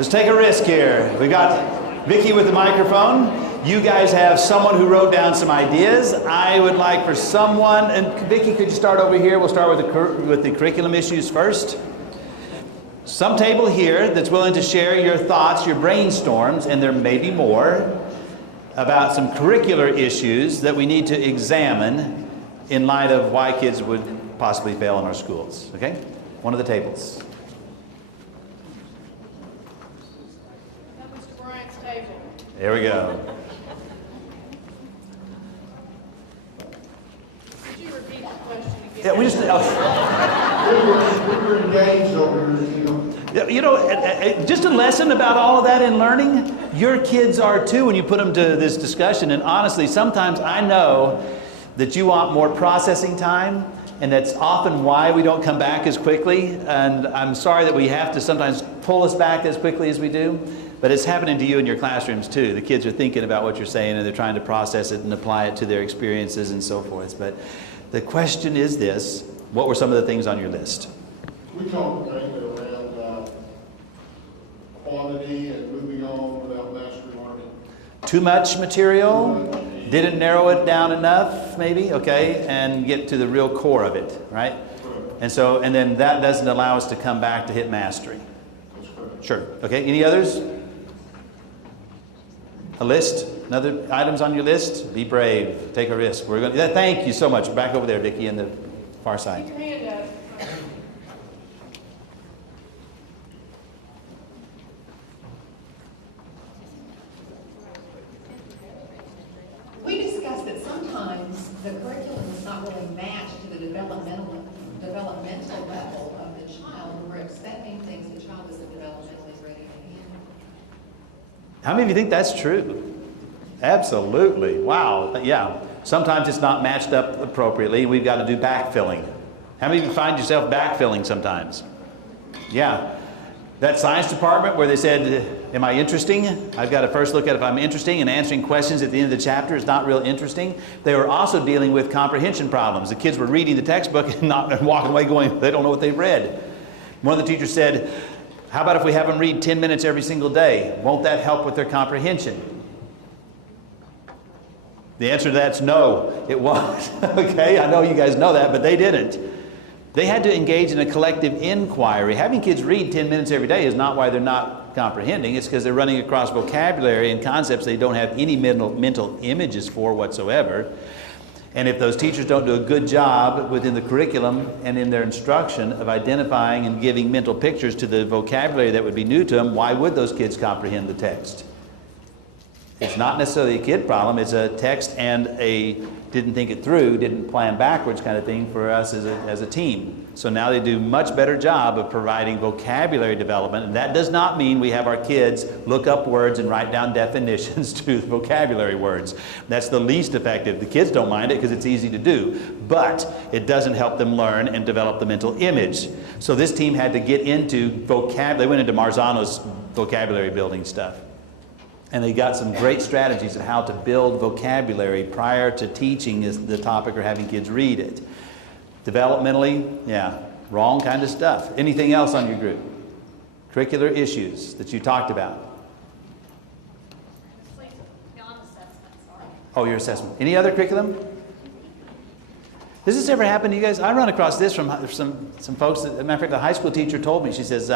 Let's take a risk here. We got Vicki with the microphone. You guys have someone who wrote down some ideas. I would like for someone, and Vicki, could you start over here? We'll start with the curriculum issues first. Some table here that's willing to share your thoughts, your brainstorms, and there may be more, about some curricular issues that we need to examine in light of why kids would possibly fail in our schools. Okay? One of the tables. Mr. Bryant's table. There we go. Could you repeat the question again? Yeah, we just. We're engaged over here, You know, just a lesson about all of that in learning. Your kids are too when you put them to this discussion. And honestly, sometimes I know that you want more processing time, and that's often why we don't come back as quickly. And I'm sorry that we have to sometimes pull us back as quickly as we do. But it's happening to you in your classrooms too. The kids are thinking about what you're saying, and they're trying to process it and apply it to their experiences and so forth. But the question is this: what were some of the things on your list? We talked mainly around quantity and moving on without mastery learning. Too much material? Didn't narrow it down enough, maybe? Okay, and get to the real core of it, right? And then that doesn't allow us to come back to hit mastery. That's correct. Sure. Okay, any others? A list? Another items on your list? Be brave. Take a risk. We're going to, thank you so much. Back over there, Vicki, in the far side. Keep your hand up. We discussed that sometimes the curriculum is not really matched to the developmental level of the child. We're expecting things the child isn't developmentally ready to handle. How many of you think that's true? Absolutely. Wow. Yeah. Sometimes it's not matched up appropriately. We've got to do backfilling. How many of you find yourself backfilling sometimes? Yeah. That science department where they said, am I interesting? I've got to first look at if I'm interesting, and answering questions at the end of the chapter is not real interesting. They were also dealing with comprehension problems. The kids were reading the textbook and walking away going, they don't know what they've read. One of the teachers said, how about if we have them read 10 minutes every single day? Won't that help with their comprehension? The answer to that's no, it won't. Okay, I know you guys know that, but they didn't. They had to engage in a collective inquiry. Having kids read 10 minutes every day is not why they're not comprehending. It's because they're running across vocabulary and concepts they don't have any mental images for whatsoever. And if those teachers don't do a good job within the curriculum and in their instruction of identifying and giving mental pictures to the vocabulary that would be new to them, why would those kids comprehend the text? It's not necessarily a kid problem. It's a text and a didn't think it through, didn't plan backwards kind of thing for us as a team. So now they do much better job of providing vocabulary development. And that does not mean we have our kids look up words and write down definitions to vocabulary words. That's the least effective. The kids don't mind it because it's easy to do. But it doesn't help them learn and develop the mental image. So this team had to get into vocabulary. They went into Marzano's vocabulary building stuff. And they got some great strategies on how to build vocabulary prior to teaching the topic or having kids read it. Developmentally, yeah, wrong kind of stuff. Anything else on your group? Curricular issues that you talked about? Oh, your assessment. Any other curriculum? Does this ever happen to you guys? I run across this from some folks. As a matter of fact, a high school teacher told me, she says,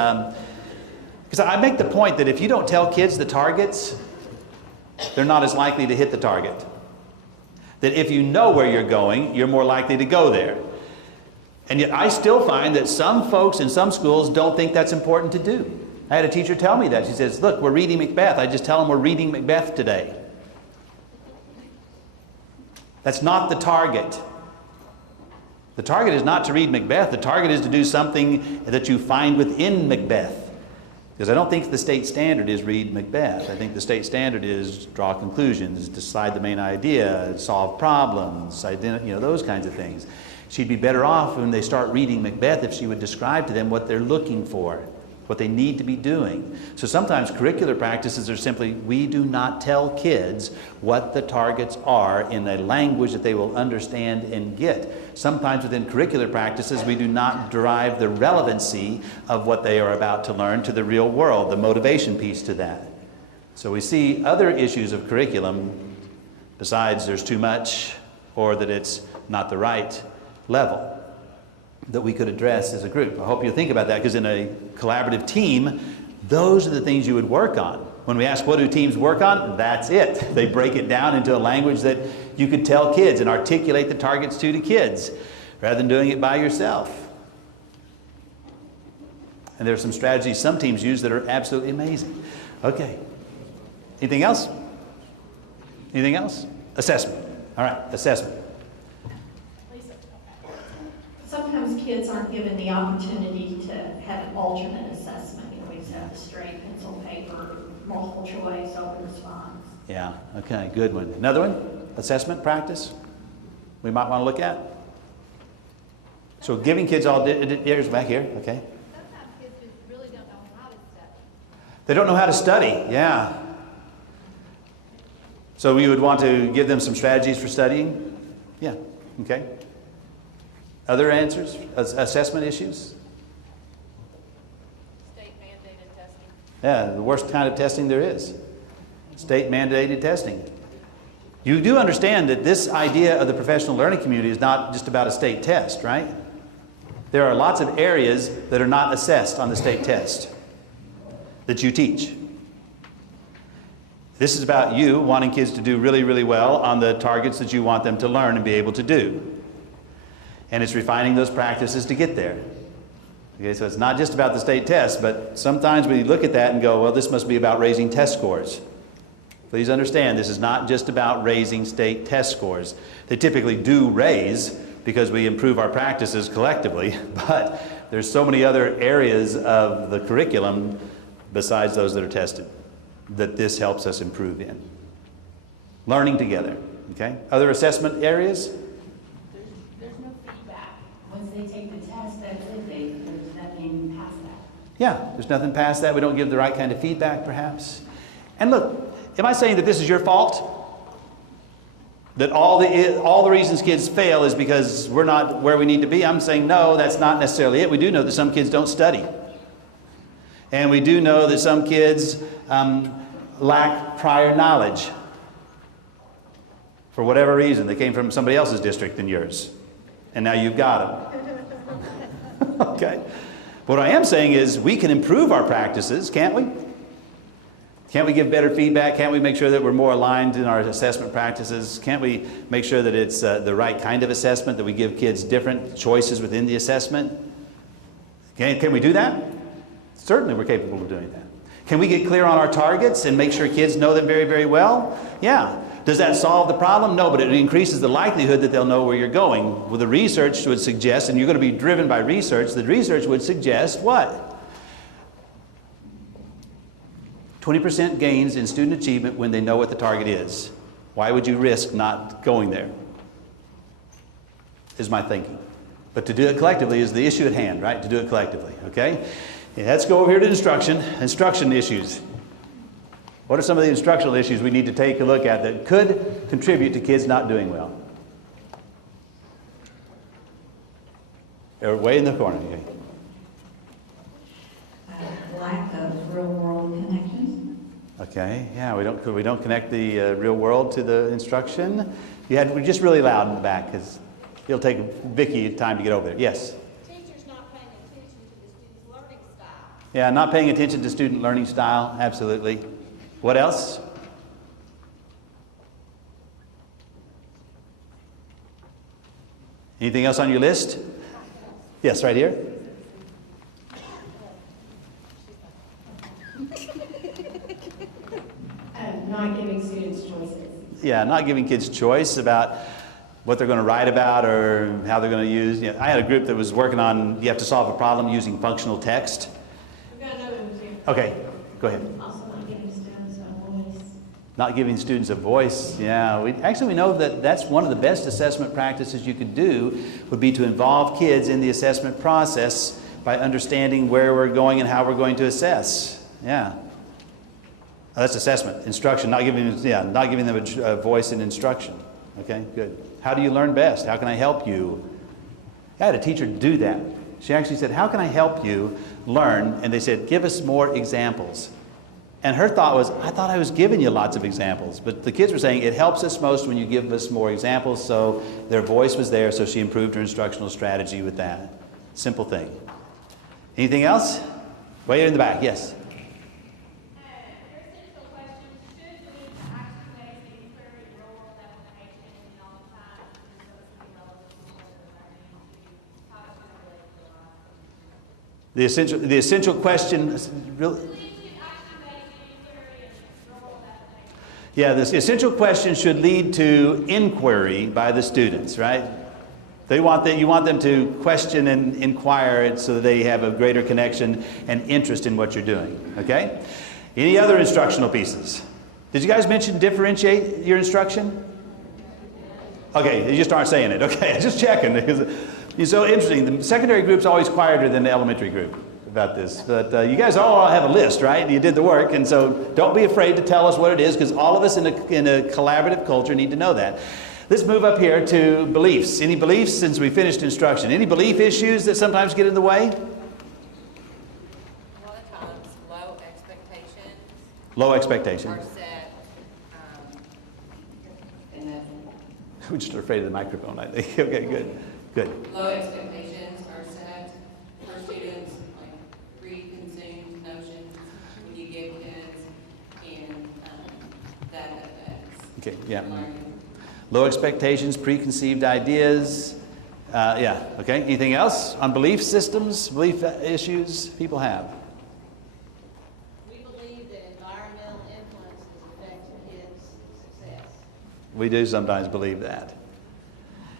because I make the point that if you don't tell kids the targets, they're not as likely to hit the target. That if you know where you're going, you're more likely to go there. And yet I still find that some folks in some schools don't think that's important to do. I had a teacher tell me that. She says, look, we're reading Macbeth. I just tell them we're reading Macbeth today. That's not the target. The target is not to read Macbeth. The target is to do something that you find within Macbeth. Because I don't think the state standard is read Macbeth. I think the state standard is draw conclusions, decide the main idea, solve problems, those kinds of things. She'd be better off when they start reading Macbeth if she would describe to them what they're looking for. what they need to be doing. So sometimes curricular practices are simply, we do not tell kids what the targets are in a language that they will understand and get. Sometimes within curricular practices, we do not derive the relevancy of what they are about to learn to the real world, the motivation piece to that. So we see other issues of curriculum besides there's too much or that it's not the right level that we could address as a group. I hope you think about that, because in a collaborative team, those are the things you would work on. When we ask what do teams work on, that's it. They break it down into a language that you could tell kids and articulate the targets to kids, rather than doing it by yourself. And there are some strategies some teams use that are absolutely amazing. Okay. Anything else? Anything else? Assessment. All right, assessment. Sometimes kids aren't given the opportunity to have an alternate assessment. You always have the straight pencil paper, multiple choice, open response. Yeah, okay, good one. Another one, assessment practice, we might want to look at. So giving kids all, here's back here, okay. Sometimes kids just really don't know how to study. They don't know how to study, yeah. So we would want to give them some strategies for studying? Yeah, okay. Other answers? Assessment issues? State mandated testing. Yeah, the worst kind of testing there is. State mandated testing. You do understand that this idea of the professional learning community is not just about a state test, right? There are lots of areas that are not assessed on the state test that you teach. This is about you wanting kids to do really, really well on the targets that you want them to learn and be able to do. And it's refining those practices to get there. Okay, so it's not just about the state test, but sometimes we look at that and go, well, this must be about raising test scores. Please understand, this is not just about raising state test scores. They typically do raise because we improve our practices collectively, but there's so many other areas of the curriculum besides those that are tested that this helps us improve in. Learning together, okay? Other assessment areas? There's no feedback. Once they take the test, that's it. There's nothing past that. Yeah, there's nothing past that. We don't give the right kind of feedback, perhaps. And look, am I saying that this is your fault? That all the reasons kids fail is because we're not where we need to be? I'm saying no, that's not necessarily it. We do know that some kids don't study. And we do know that some kids lack prior knowledge. For whatever reason, they came from somebody else's district than yours. And now you've got them. Okay. What I am saying is we can improve our practices, can't we? Can't we give better feedback? Can't we make sure that we're more aligned in our assessment practices? Can't we make sure that it's the right kind of assessment, that we give kids different choices within the assessment? Can we do that? Certainly we're capable of doing that. Can we get clear on our targets and make sure kids know them very, very well? Yeah. Does that solve the problem? No, but it increases the likelihood that they'll know where you're going. Well, the research would suggest, and you're going to be driven by research, the research would suggest what? 20% gains in student achievement when they know what the target is. Why would you risk not going there? Is my thinking. But to do it collectively is the issue at hand, right? To do it collectively, okay? Yeah, let's go over here to instruction issues. What are some of the instructional issues we need to take a look at that could contribute to kids not doing well? They're way in the corner. Okay. Lack of real-world connections. Okay, yeah, we don't connect the real world to the instruction. We're just really loud in the back because it'll take Vicki time to get over there. Yes? Teachers not paying attention to the student's learning style. Yeah, not paying attention to student learning style, absolutely. What else? Anything else on your list? Yes, right here. Not giving students choices. Yeah, not giving kids choice about what they're going to write about or how they're going to use. You know, I had a group that was working on, you have to solve a problem using functional text. We've got another one too. Okay, go ahead. Also not giving students a voice. Not giving students a voice, yeah. We know that that's one of the best assessment practices you could do would be to involve kids in the assessment process by understanding where we're going and how we're going to assess. Yeah. Oh, that's assessment, instruction, not giving them a voice in instruction. Okay, good. How do you learn best? How can I help you? I had a teacher do that. She actually said, how can I help you learn? And they said, give us more examples. And her thought was, I thought I was giving you lots of examples. But the kids were saying, it helps us most when you give us more examples. So their voice was there, so she improved her instructional strategy with that. Simple thing. Anything else? Way in the back, yes. The essential question, really? Yeah, this essential question should lead to inquiry by the students, right? You want them to question and inquire so that they have a greater connection and interest in what you're doing, okay? Any other instructional pieces? Did you guys mention differentiate your instruction? Okay, you just aren't saying it. Okay, just checking because it's so interesting. The secondary group's always quieter than the elementary group about this. But you guys all have a list, right? You did the work, and so don't be afraid to tell us what it is because all of us in a collaborative culture need to know that. Let's move up here to beliefs. Any beliefs since we finished instruction? Any belief issues that sometimes get in the way? A lot of times, low expectations Low expectation. are set, and then We're just afraid of the microphone, I think. Okay, good. Good. low expectations are set for students, like preconceived notions when you give kids, and that affects Okay, yeah. learning. Low expectations, preconceived ideas. Yeah, okay. Anything else on belief systems, belief issues people have? We believe that environmental influences affect kids' success. We do sometimes believe that.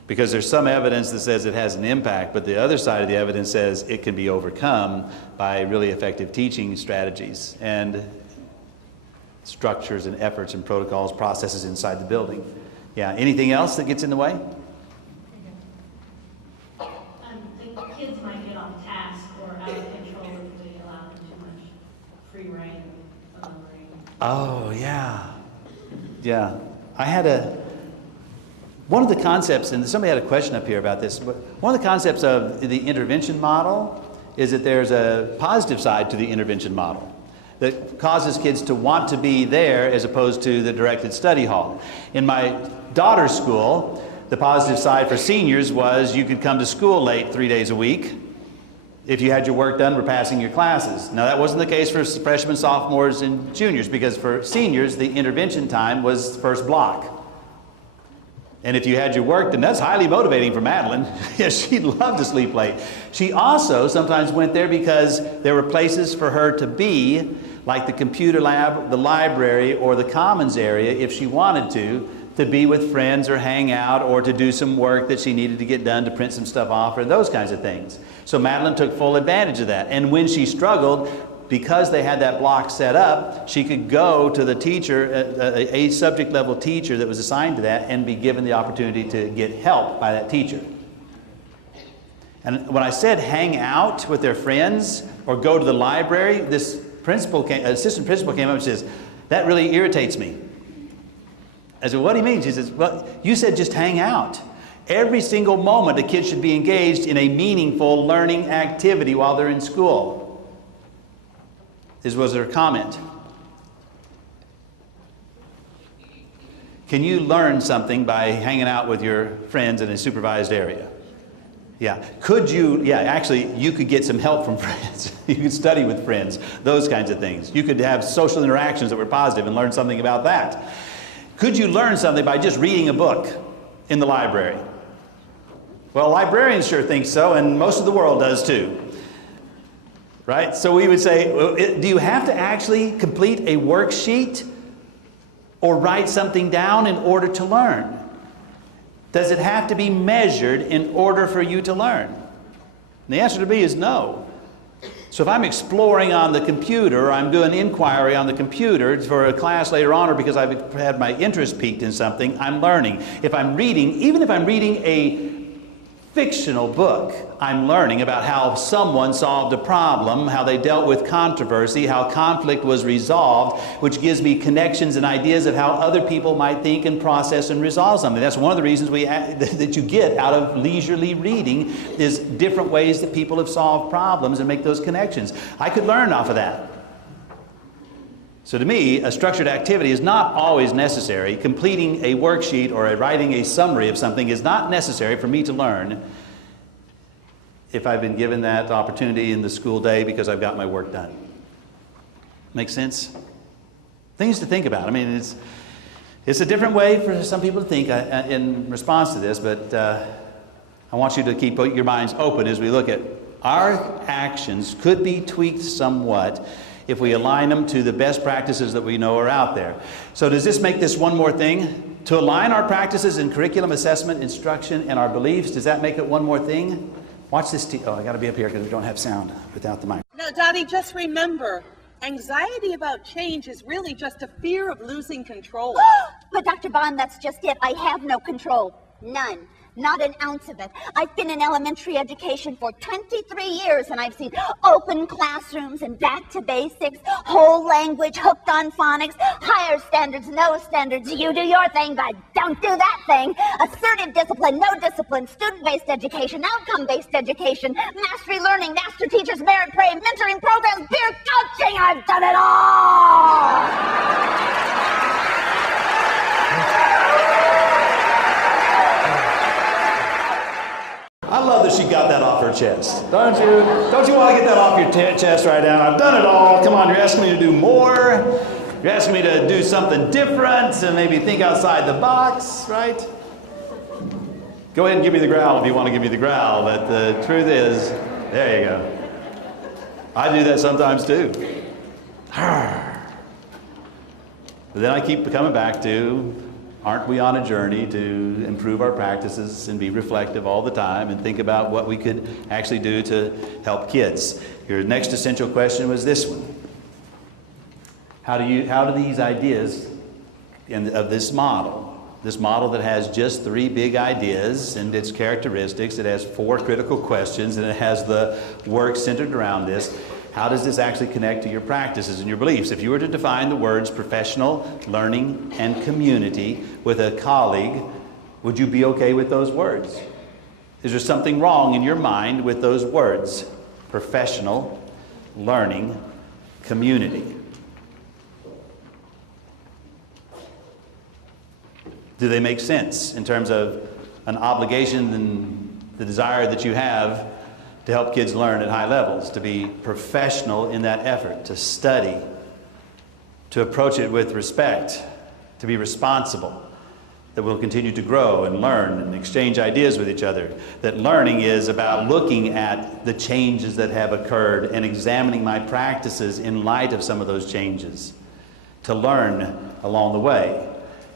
Because there's some evidence that says it has an impact, but the other side of the evidence says it can be overcome by really effective teaching strategies and structures and efforts and protocols, processes inside the building. Yeah, anything else that gets in the way? The kids might get off task or out of control if we allow them too much free reign of learning. Oh, yeah. Yeah. I had one of the concepts, and somebody had a question up here about this, but one of the concepts of the intervention model is that there's a positive side to the intervention model that causes kids to want to be there as opposed to the directed study hall. In my daughter's school, the positive side for seniors was you could come to school late 3 days a week. If you had your work done, were passing your classes. Now that wasn't the case for freshmen, sophomores, and juniors because for seniors, the intervention time was first block. And if you had your work done, that's highly motivating for Madeline. Yeah, she loved to sleep late. She also sometimes went there because there were places for her to be, like the computer lab, the library, or the commons area if she wanted to be with friends or hang out or to do some work that she needed to get done to print some stuff off or those kinds of things. So Madeline took full advantage of that. And when she struggled, because they had that block set up, she could go to the teacher, a subject level teacher that was assigned to that, and be given the opportunity to get help by that teacher. And when I said hang out with their friends or go to the library, this assistant principal came up and says, that really irritates me. I said, what do you mean? She says, well, you said just hang out. Every single moment a kid should be engaged in a meaningful learning activity while they're in school. This was her comment. Can you learn something by hanging out with your friends in a supervised area? Yeah. Could you, yeah, actually, you could get some help from friends. You could study with friends, those kinds of things. You could have social interactions that were positive and learn something about that. Could you learn something by just reading a book in the library? Well, librarians sure think so, and most of the world does too. Right? So we would say, do you have to actually complete a worksheet or write something down in order to learn? Does it have to be measured in order for you to learn? And the answer to me is no. So if I'm exploring on the computer, or I'm doing inquiry on the computer for a class later on, or because I've had my interest piqued in something, I'm learning. If I'm reading, even if I'm reading a fictional book. I'm learning about how someone solved a problem, how they dealt with controversy, how conflict was resolved, which gives me connections and ideas of how other people might think and process and resolve something. That's one of the reasons that you get out of leisurely reading is different ways that people have solved problems and make those connections. I could learn off of that. So to me, a structured activity is not always necessary. Completing a worksheet or writing a summary of something is not necessary for me to learn if I've been given that opportunity in the school day because I've got my work done. Make sense? Things to think about. I mean, it's a different way for some people to think in response to this, but I want you to keep your minds open as we look at our actions could be tweaked somewhat if we align them to the best practices that we know are out there. So does this make this one more thing? To align our practices in curriculum, assessment, instruction, and our beliefs, does that make it one more thing? Watch this. Oh, I got to be up here because we don't have sound without the mic. No, Dottie, just remember, anxiety about change is really just a fear of losing control. But Dr. Bond, that's just it. I have no control. None. Not an ounce of it. I've been in elementary education for 23 years, and I've seen open classrooms and back to basics, whole language, hooked on phonics, higher standards, no standards. You do your thing, but don't do that thing. Assertive discipline, no discipline, student-based education, outcome-based education, mastery learning, master teachers, merit praise, mentoring programs, peer coaching. I've done it all. I love that she got that off her chest. Don't you? Don't you want to get that off your chest right now? I've done it all. Come on, you're asking me to do more. You're asking me to do something different and maybe think outside the box, right? Go ahead and give me the growl if you want to give me the growl, but the truth is, there you go. I do that sometimes too. But then I keep coming back to, aren't we on a journey to improve our practices and be reflective all the time and think about what we could actually do to help kids? Your next essential question was this one. How do these ideas of this model that has just 3 big ideas and its characteristics, it has 4 critical questions, and it has the work centered around this, how does this actually connect to your practices and your beliefs? If you were to define the words professional, learning, and community with a colleague, would you be okay with those words? Is there something wrong in your mind with those words? Professional, learning, community. Do they make sense in terms of an obligation and the desire that you have to help kids learn at high levels, to be professional in that effort, to study, to approach it with respect, to be responsible, that we'll continue to grow and learn and exchange ideas with each other, that learning is about looking at the changes that have occurred and examining my practices in light of some of those changes, to learn along the way,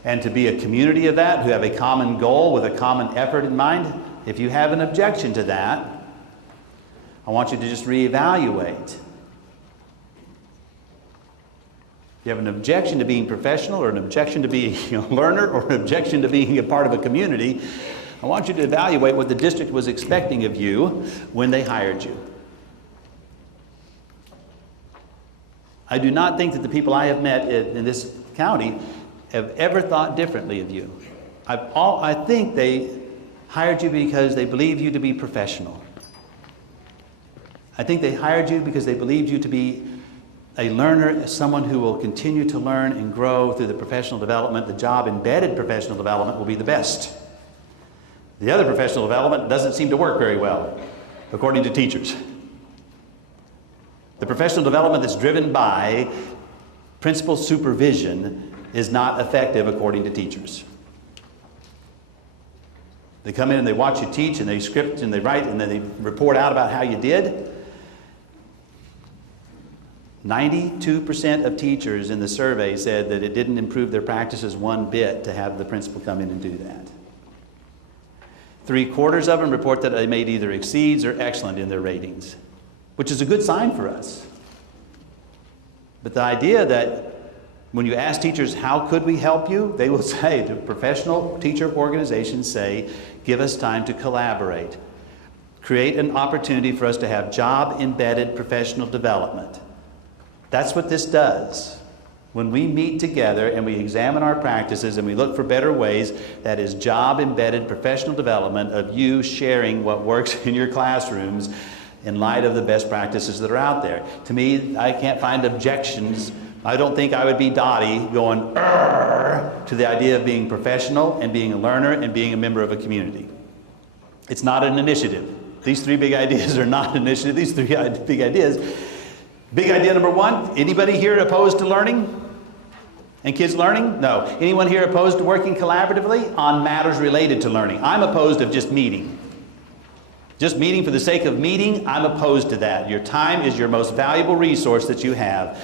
and to be a community of that who have a common goal with a common effort in mind. If you have an objection to that, I want you to just reevaluate. If you have an objection to being professional or an objection to being a learner or an objection to being a part of a community, I want you to evaluate what the district was expecting of you when they hired you. I do not think that the people I have met in this county have ever thought differently of you. I think they hired you because they believe you to be professional. I think they hired you because they believed you to be a learner, someone who will continue to learn and grow through the professional development. The job-embedded professional development will be the best. The other professional development doesn't seem to work very well, according to teachers. The professional development that's driven by principal supervision is not effective, according to teachers. They come in and they watch you teach and they script and they write and then they report out about how you did. 92% of teachers in the survey said that it didn't improve their practices one bit to have the principal come in and do that. 3/4 of them report that they made either exceeds or excellent in their ratings, which is a good sign for us. But the idea that when you ask teachers, how could we help you? They will say, the professional teacher organizations say, give us time to collaborate, create an opportunity for us to have job-embedded professional development. That's what this does. When we meet together and we examine our practices and we look for better ways, that is job-embedded professional development of you sharing what works in your classrooms in light of the best practices that are out there. To me, I can't find objections. I don't think I would be Dottie going to the idea of being professional and being a learner and being a member of a community. It's not an initiative. These three big ideas are not an initiative. These three big ideas. Big idea number one, anybody here opposed to learning and kids learning? No. Anyone here opposed to working collaboratively on matters related to learning? I'm opposed of just meeting. Just meeting for the sake of meeting, I'm opposed to that. Your time is your most valuable resource that you have.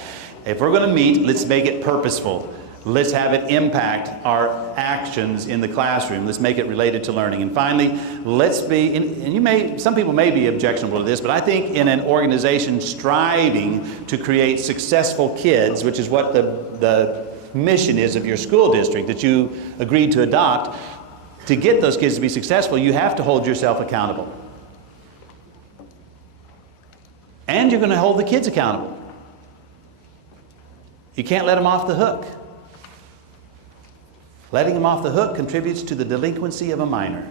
If we're going to meet, let's make it purposeful. Let's have it impact our actions in the classroom. Let's make it related to learning. And finally, let's be, and some people may be objectionable to this, but I think in an organization striving to create successful kids, which is what the mission is of your school district that you agreed to adopt, to get those kids to be successful, you have to hold yourself accountable. And you're going to hold the kids accountable. You can't let them off the hook. Letting them off the hook contributes to the delinquency of a minor.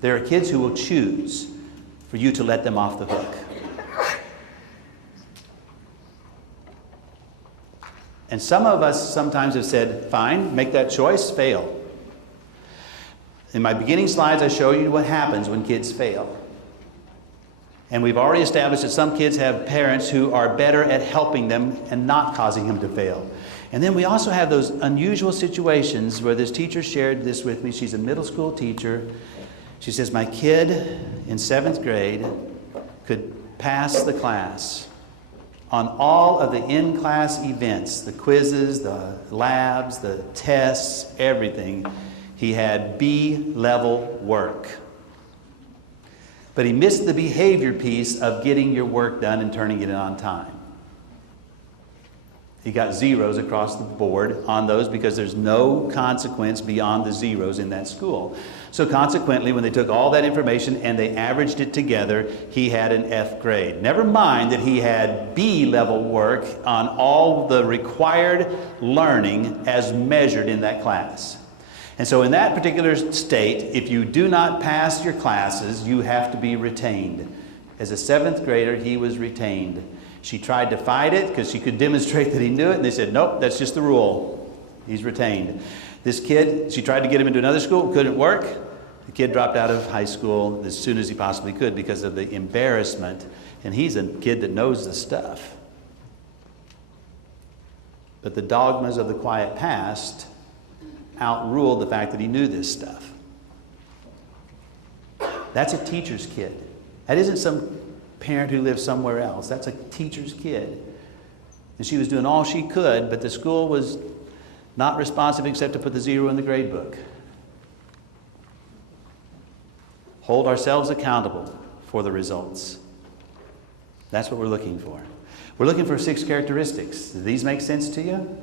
There are kids who will choose for you to let them off the hook. And some of us sometimes have said, fine, make that choice, fail. In my beginning slides, I show you what happens when kids fail. And we've already established that some kids have parents who are better at helping them and not causing them to fail. And then we also have those unusual situations where this teacher shared this with me. She's a middle school teacher. She says, my kid in 7th grade could pass the class on all of the in-class events, the quizzes, the labs, the tests, everything. He had B-level work. But he missed the behavior piece of getting your work done and turning it in on time. He got zeros across the board on those because there's no consequence beyond the zeros in that school. So consequently, when they took all that information and they averaged it together, he had an F grade. Never mind that he had B-level work on all the required learning as measured in that class. And so in that particular state, if you do not pass your classes, you have to be retained. As a 7th grader, he was retained. She tried to fight it because she could demonstrate that he knew it, and they said, nope, that's just the rule. He's retained. This kid, she tried to get him into another school, couldn't work. The kid dropped out of high school as soon as he possibly could because of the embarrassment, and he's a kid that knows the stuff. But the dogmas of the quiet past outruled the fact that he knew this stuff. That's a teacher's kid. That isn't some parent who lives somewhere else. That's a teacher's kid. And she was doing all she could, but the school was not responsive except to put the zero in the grade book. Hold ourselves accountable for the results. That's what we're looking for. We're looking for 6 characteristics. Do these make sense to you?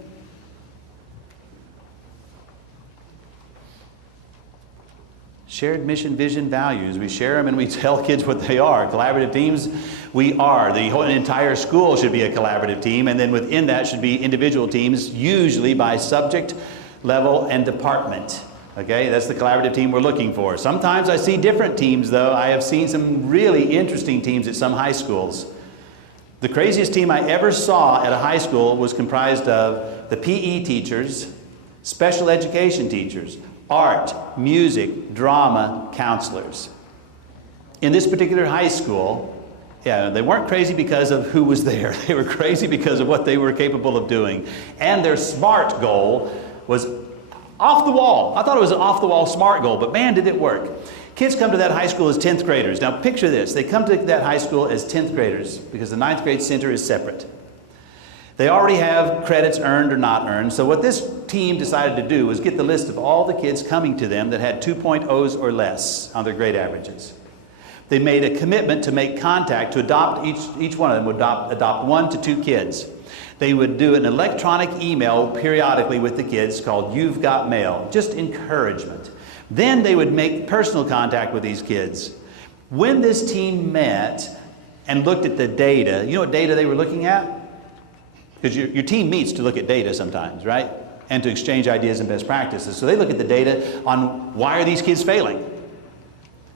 Shared mission, vision, values. We share them and we tell kids what they are. Collaborative teams, we are. The whole entire school should be a collaborative team, and then within that should be individual teams, usually by subject, level, and department. Okay, that's the collaborative team we're looking for. Sometimes I see different teams, though. I have seen some really interesting teams at some high schools. The craziest team I ever saw at a high school was comprised of the PE teachers, special education teachers, art, music, drama, counselors. In this particular high school, they weren't crazy because of who was there. They were crazy because of what they were capable of doing. And their SMART goal was off the wall. I thought it was an off-the-wall SMART goal, but man, did it work. Kids come to that high school as 10th graders. Now picture this. They come to that high school as 10th graders because the 9th grade center is separate. They already have credits earned or not earned. So what this team decided to do was get the list of all the kids coming to them that had 2.0s or less on their grade averages. They made a commitment to make contact, to adopt, each one of them would adopt 1 to 2 kids. They would do an electronic email periodically with the kids called You've Got Mail, just encouragement. Then they would make personal contact with these kids. When this team met and looked at the data, you know what data they were looking at? Because your team meets to look at data sometimes, right? And to exchange ideas and best practices. So they look at the data on why are these kids failing?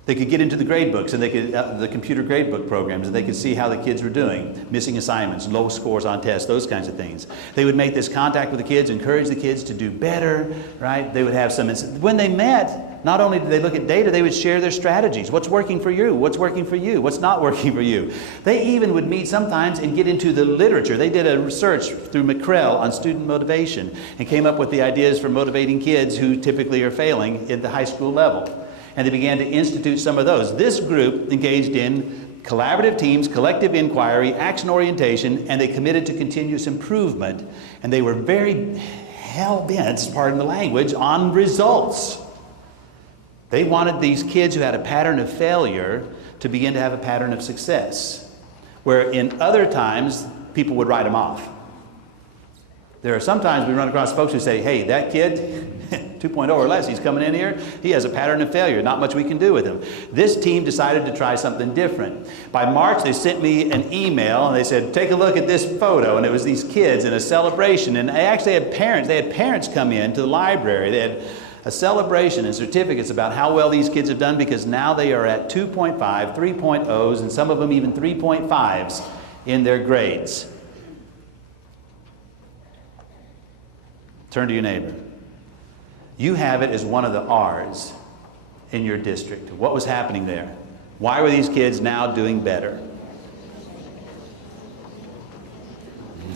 They could get into the grade books and they could, the computer grade book programs, and they could see how the kids were doing, missing assignments, low scores on tests, those kinds of things. They would make this contact with the kids, encourage the kids to do better, right? They would have some, when they met, not only did they look at data, they would share their strategies. What's working for you? What's working for you? What's not working for you? They even would meet sometimes and get into the literature. They did a research through McCrell on student motivation and came up with the ideas for motivating kids who typically are failing at the high school level. And they began to institute some of those. This group engaged in collaborative teams, collective inquiry, action orientation, and they committed to continuous improvement. And they were very hell-bent, pardon the language, on results. They wanted these kids who had a pattern of failure to begin to have a pattern of success, where in other times, people would write them off. There are sometimes we run across folks who say, hey, that kid, 2.0 or less, he's coming in here, he has a pattern of failure, not much we can do with him. This team decided to try something different. By March, they sent me an email and they said, take a look at this photo. And it was these kids in a celebration. And they actually had parents come in to the library. They had a celebration and certificates about how well these kids have done, because now they are at 2.5, 3.0s, and some of them even 3.5s in their grades. Turn to your neighbor. You have it as one of the R's in your district. What was happening there? Why were these kids now doing better?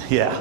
Yeah.